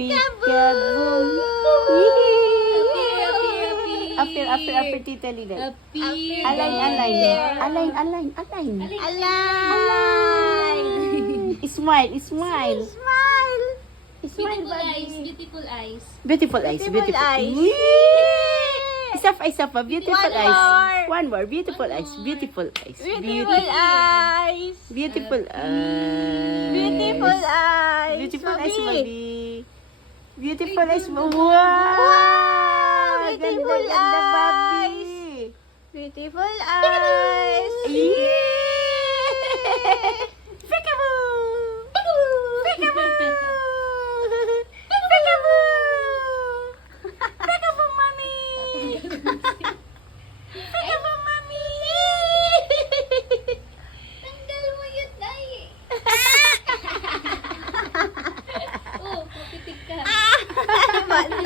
Peekaboo. Apir, Tita Lina. Align. Smile. Beautiful Bobby. eyes, beautiful eyes. Beautiful eyes. Whee! Isa pa. Beautiful One eyes. more. One more. Beautiful eyes. Beautiful eyes. Beautiful eyes. Beautiful eyes. Beautiful eyes, Bobby. Bobby. Beautiful eyes, Bobby. Wow! Beautiful Ganda, Bobby. Beautiful eyes. Yee!